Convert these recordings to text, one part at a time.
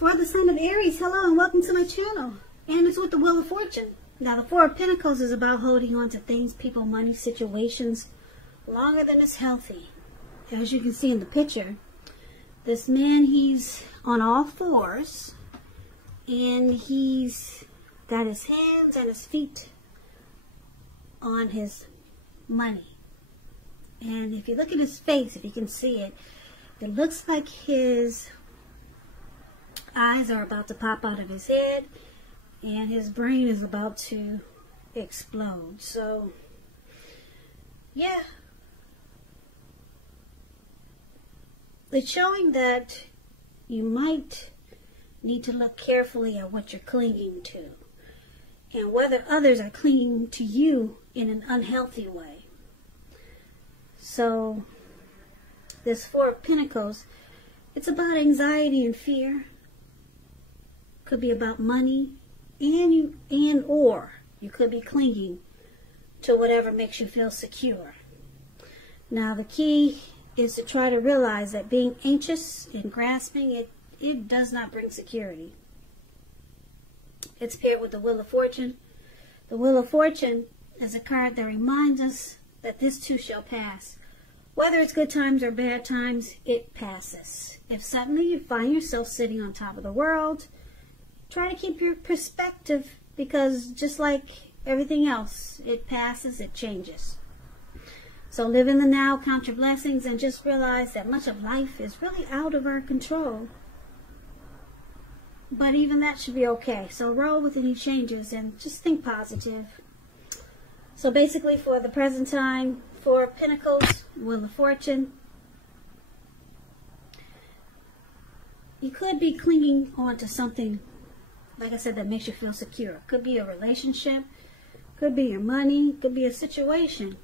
For the sign of Aries, hello and welcome to my channel. And it's with the Wheel of Fortune. Now the Four of Pentacles is about holding on to things, people, money, situations longer than it's healthy. As you can see in the picture, this man, he's on all fours and he's got his hands and his feet on his money. And if you look at his face, if you can see it, it looks like his eyes are about to pop out of his head and his brain is about to explode. So, yeah. It's showing that you might need to look carefully at what you're clinging to and whether others are clinging to you in an unhealthy way. So, this Four of Pentacles, it's about anxiety and fear. Could be about money, or you could be clinging to whatever makes you feel secure. Now the key is to try to realize that being anxious and grasping, it does not bring security. It's paired with the Wheel of Fortune. The Wheel of Fortune is a card that reminds us that this too shall pass. Whether it's good times or bad times, it passes. If suddenly you find yourself sitting on top of the world, try to keep your perspective, because just like everything else, it passes, it changes. So live in the now, count your blessings, and just realize that much of life is really out of our control. But even that should be okay. So roll with any changes and just think positive. So basically for the present time, Four of Pentacles, Wheel of Fortune, you could be clinging on to something, like I said, that makes you feel secure. Could be a relationship, could be your money, could be a situation,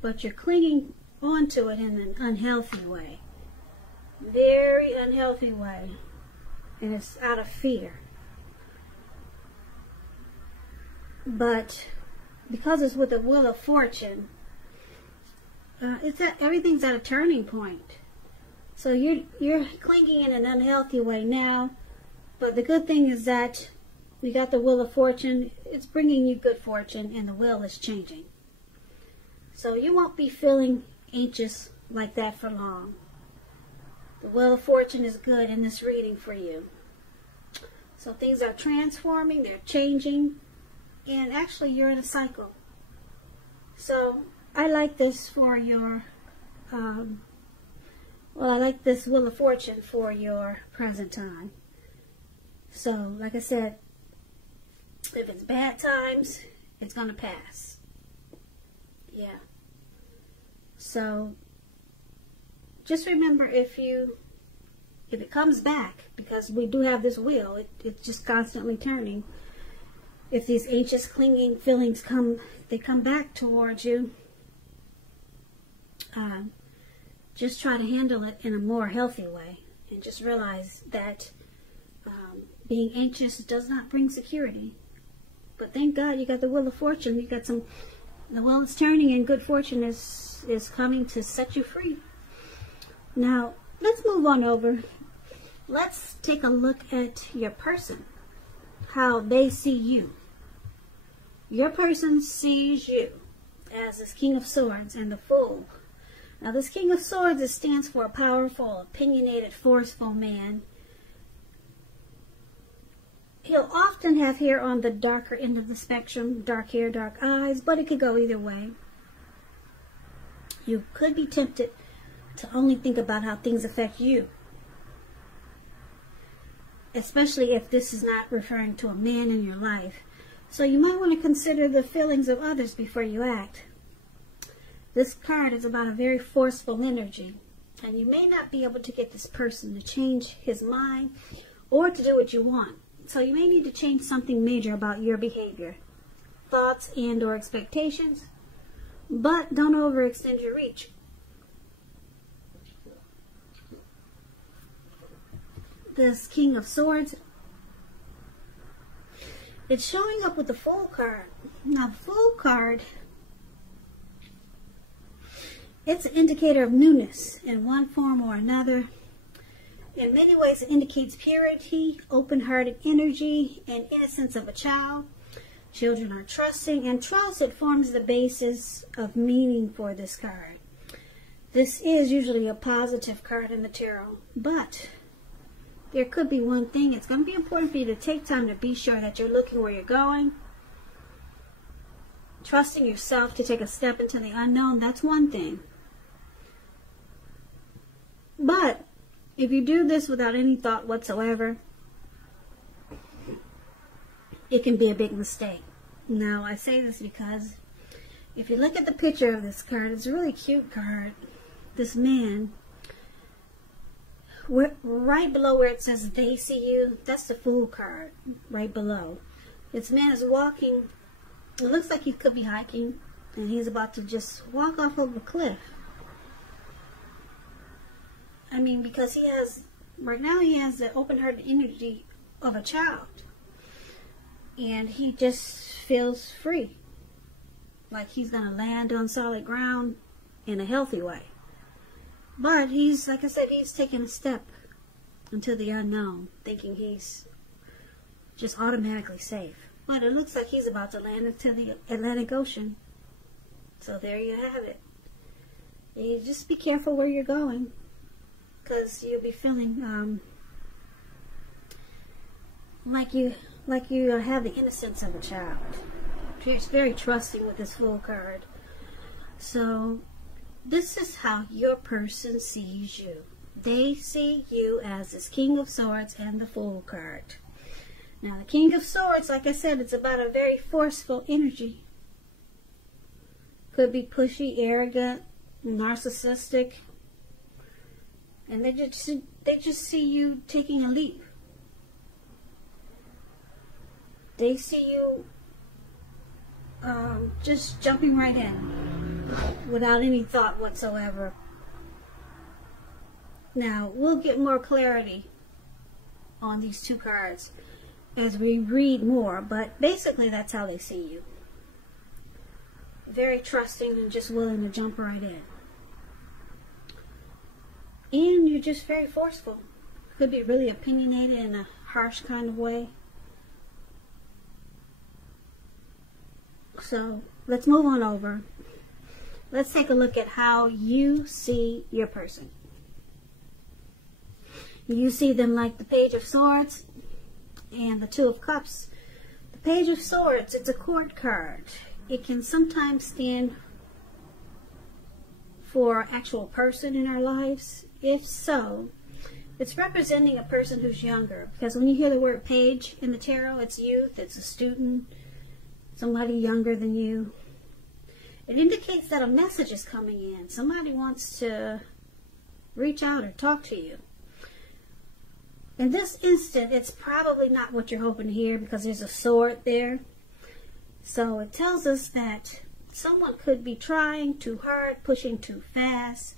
but you're clinging onto it in an unhealthy way. Very unhealthy way. And it's out of fear. But because it's with the Wheel of Fortune, everything's at a turning point. So you're clinging in an unhealthy way now, but the good thing is that we got the Wheel of Fortune. It's bringing you good fortune, and the wheel is changing. So you won't be feeling anxious like that for long. The Wheel of Fortune is good in this reading for you. So things are transforming, they're changing, and actually you're in a cycle. So I like this for your, I like this Wheel of Fortune for your present time. So, like I said, if it's bad times, it's going to pass. Yeah. So, just remember, if it comes back, because we do have this wheel, it's just constantly turning. If these anxious, clinging feelings come back towards you, just try to handle it in a more healthy way, and just realize that being anxious does not bring security. But thank God you got the Wheel of Fortune. You got the wheel is turning, and good fortune is coming to set you free. Now let's move on over. Let's take a look at your person, how they see you. Your person sees you as this King of Swords and the Fool. Now this King of Swords, stands for a powerful, opinionated, forceful man. He'll often have hair on the darker end of the spectrum, dark hair, dark eyes, but it could go either way. You could be tempted to only think about how things affect you, especially if this is not referring to a man in your life. So you might want to consider the feelings of others before you act. This card is about a very forceful energy, and you may not be able to get this person to change his mind or to do what you want. So you may need to change something major about your behavior, thoughts, and or expectations, but don't overextend your reach. This King of Swords, it's showing up with the Fool card. Now the Fool card, it's an indicator of newness in one form or another. In many ways, it indicates purity, open-hearted energy, and innocence of a child. Children are trusting, and trust, it forms the basis of meaning for this card. This is usually a positive card in the tarot, but there could be one thing. It's going to be important for you to take time to be sure that you're looking where you're going. Trusting yourself to take a step into the unknown, that's one thing. But if you do this without any thought whatsoever, it can be a big mistake. Now, I say this because if you look at the picture of this card, it's a really cute card. This man, right below where it says they see you, that's the Fool card, right below. This man is walking, it looks like he could be hiking, and he's about to just walk off of a cliff. I mean, because he has, right now he has the open-hearted energy of a child. And he just feels free. Like he's going to land on solid ground in a healthy way. But he's, like I said, he's taking a step into the unknown, thinking he's just automatically safe. But it looks like he's about to land into the Atlantic Ocean. So there you have it. You just be careful where you're going, because you'll be feeling like you have the innocence of a child. It's very trusting with this Fool card. So this is how your person sees you. They see you as this King of Swords and the Fool card. Now the King of Swords, like I said, it's about a very forceful energy. Could be pushy, arrogant, narcissistic. And they just see you taking a leap. They see you just jumping right in without any thought whatsoever. Now, we'll get more clarity on these two cards as we read more, but basically that's how they see you. Very trusting and just willing to jump right in. And you're just very forceful. Could be really opinionated in a harsh kind of way. So let's move on over. Let's take a look at how you see your person. You see them like the Page of Swords and the Two of Cups. The Page of Swords, it's a court card. It can sometimes stand for actual person in our lives. If so, it's representing a person who's younger, because when you hear the word page in the tarot, it's youth, it's a student, somebody younger than you. It indicates that a message is coming in. Somebody wants to reach out or talk to you. In this instant, it's probably not what you're hoping to hear, because there's a sword there. So it tells us that someone could be trying too hard, pushing too fast,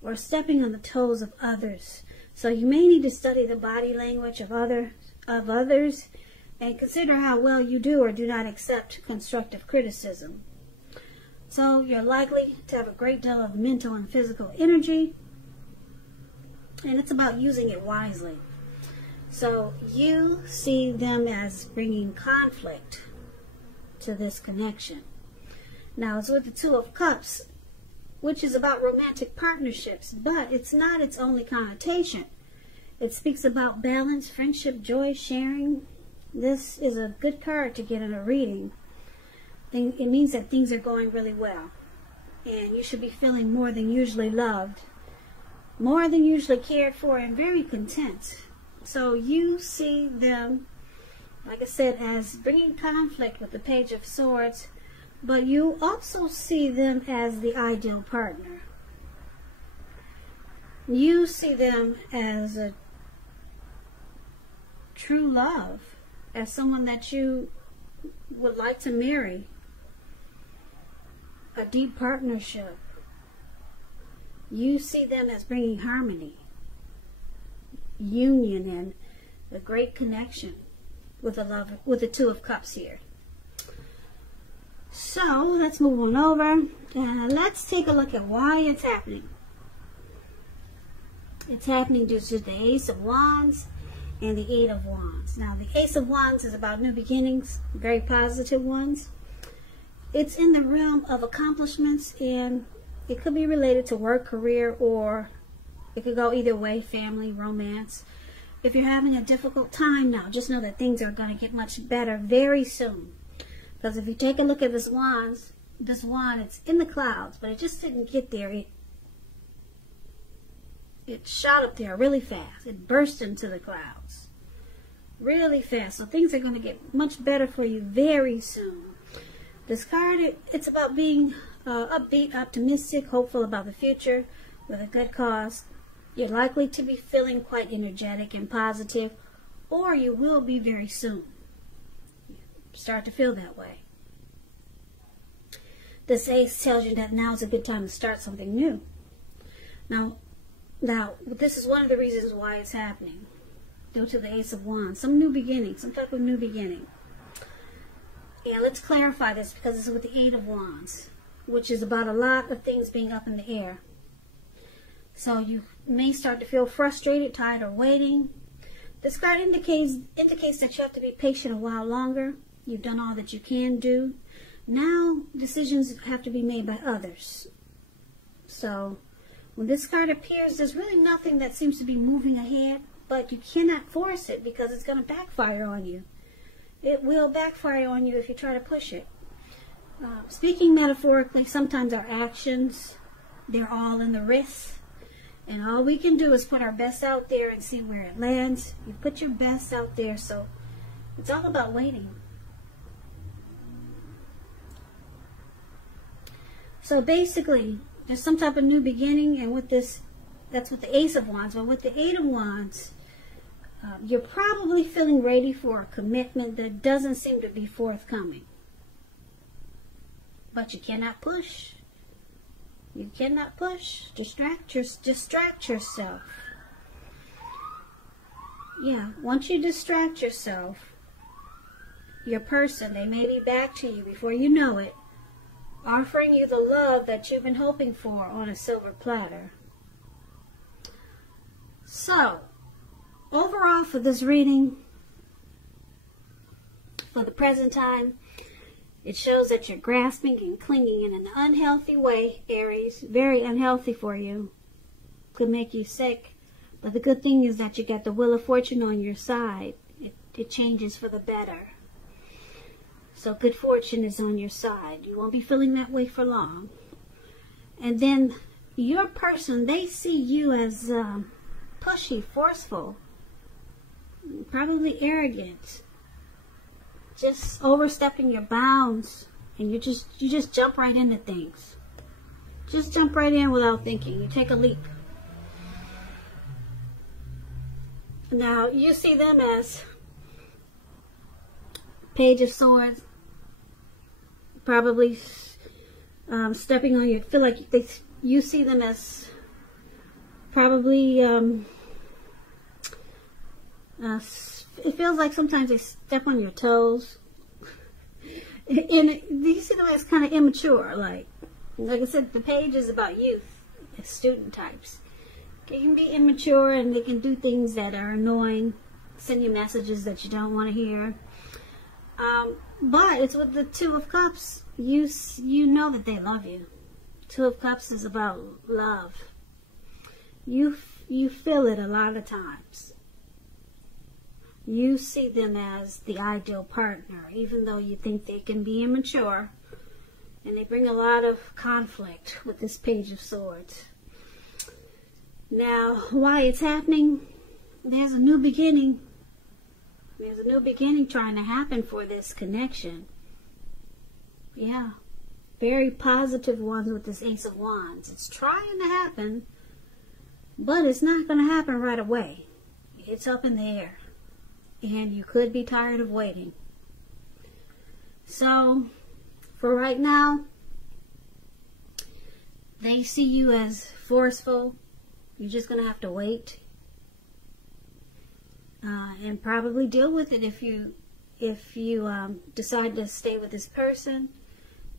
or stepping on the toes of others. So you may need to study the body language of others and consider how well you do or do not accept constructive criticism. So you're likely to have a great deal of mental and physical energy, and it's about using it wisely. So you see them as bringing conflict to this connection. Now it's with the Two of Cups, which is about romantic partnerships, but it's not its only connotation. It speaks about balance, friendship, joy, sharing. This is a good card to get in a reading. It means that things are going really well, and you should be feeling more than usually loved, more than usually cared for, and very content. So you see them, like I said, as bringing conflict with the Page of Swords, but you also see them as the ideal partner. You see them as a true love, as someone that you would like to marry, a deep partnership. You see them as bringing harmony, union, and a great connection with the Two of Cups here. So let's move on over and let's take a look at why it's happening. It's happening due to the Ace of Wands and the Eight of Wands. Now, the Ace of Wands is about new beginnings, very positive ones. It's in the realm of accomplishments, and it could be related to work, career, or it could go either way, family, romance. If you're having a difficult time now, just know that things are going to get much better very soon. Because if you take a look at this wand, it's in the clouds, but it just didn't get there. It shot up there really fast. It burst into the clouds really fast. So things are going to get much better for you very soon. This card, it's about being upbeat, optimistic, hopeful about the future with a good cause. You're likely to be feeling quite energetic and positive, or you will be very soon. Start to feel that way. This ace tells you that now is a good time to start something new. Now, this is one of the reasons why it's happening. Due to the Ace of Wands. Some new beginning. Some type of new beginning. Yeah, let's clarify this because it's with the Eight of Wands. Which is about a lot of things being up in the air. So you may start to feel frustrated, tired, or waiting. This card indicates that you have to be patient a while longer. You've done all that you can do. Now, decisions have to be made by others. So, when this card appears, there's really nothing that seems to be moving ahead, but you cannot force it because it's going to backfire on you. It will backfire on you if you try to push it. Speaking metaphorically, sometimes our actions, they're all in the wrist, and all we can do is put our best out there and see where it lands. You put your best out there, so it's all about waiting. So basically, there's some type of new beginning, and with this, that's with the Ace of Wands. But with the Eight of Wands, you're probably feeling ready for a commitment that doesn't seem to be forthcoming. But you cannot push. You cannot push. Distract yourself. Yeah, once you distract yourself, your person, they may be back to you before you know it, offering you the love that you've been hoping for on a silver platter. So, overall for this reading, for the present time, it shows that you're grasping and clinging in an unhealthy way, Aries. Very unhealthy for you. Could make you sick. But the good thing is that you got the Wheel of Fortune on your side. It changes for the better. So good fortune is on your side. You won't be feeling that way for long. And then your person, they see you as pushy, forceful, probably arrogant, just overstepping your bounds, and you just jump right into things. Just jump right in without thinking. You take a leap. Now you see them as Page of Swords, probably stepping on you. Feel like you see them as probably it feels like sometimes they step on your toes, and you see them as kind of immature. Like I said, the page is about youth, student types. They can be immature and they can do things that are annoying, send you messages that you don't want to hear. But it's with the Two of Cups. You know that they love you. Two of Cups is about love. You feel it a lot of times. You see them as the ideal partner, even though you think they can be immature. And they bring a lot of conflict with this Page of Swords. Now, why it's happening? There's a new beginning. There's a new beginning trying to happen for this connection. Yeah. Very positive ones with this Ace of Wands. It's trying to happen, but it's not going to happen right away. It's up in the air. And you could be tired of waiting. So, for right now, they see you as forceful. You're just going to have to wait. And probably deal with it if you decide to stay with this person.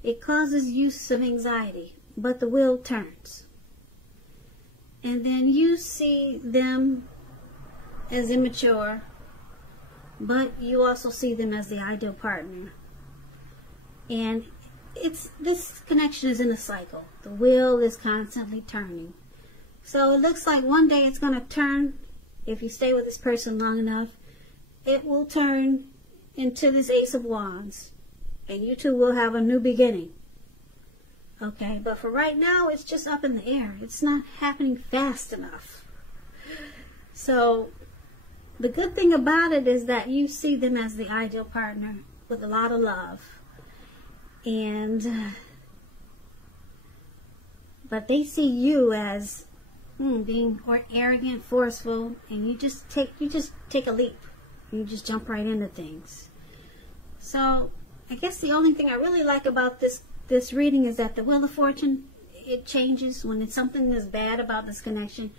It causes you some anxiety, but the wheel turns. And then you see them as immature, but you also see them as the ideal partner. And this connection is in a cycle. The wheel is constantly turning. So it looks like one day it's going to turn. If you stay with this person long enough, it will turn into this Ace of Wands. And you two will have a new beginning. Okay, but for right now, it's just up in the air. It's not happening fast enough. So the good thing about it is that you see them as the ideal partner with a lot of love. But they see you as being or arrogant, forceful, and you just take a leap. You just jump right into things. So I guess the only thing I really like about this reading is that the Wheel of Fortune, it changes when it's something that's bad about this connection.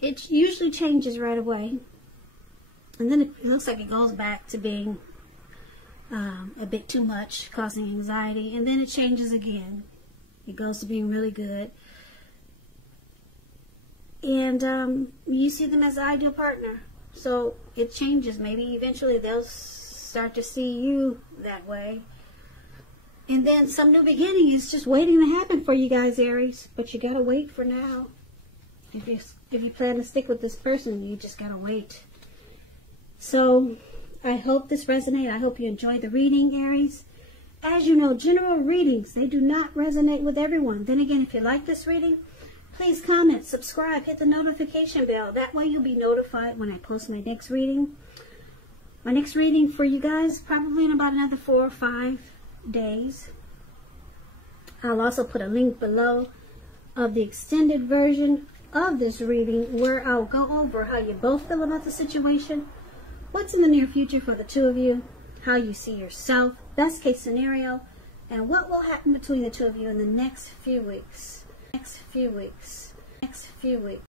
It usually changes right away, and then it looks like it goes back to being a bit too much, causing anxiety, and then it changes again. It goes to being really good. And you see them as the ideal partner. So it changes. Maybe eventually they'll start to see you that way. And then some new beginning is just waiting to happen for you guys, Aries. But you got to wait for now. If you plan to stick with this person, you just got to wait. So I hope this resonated. I hope you enjoyed the reading, Aries. As you know, general readings, they do not resonate with everyone. Then again, if you like this reading, please comment, subscribe, hit the notification bell. That way you'll be notified when I post my next reading. My next reading for you guys, probably in about another 4 or 5 days. I'll also put a link below of the extended version of this reading where I'll go over how you both feel about the situation, what's in the near future for the two of you, how you see yourself, best case scenario, and what will happen between the two of you in the next few weeks.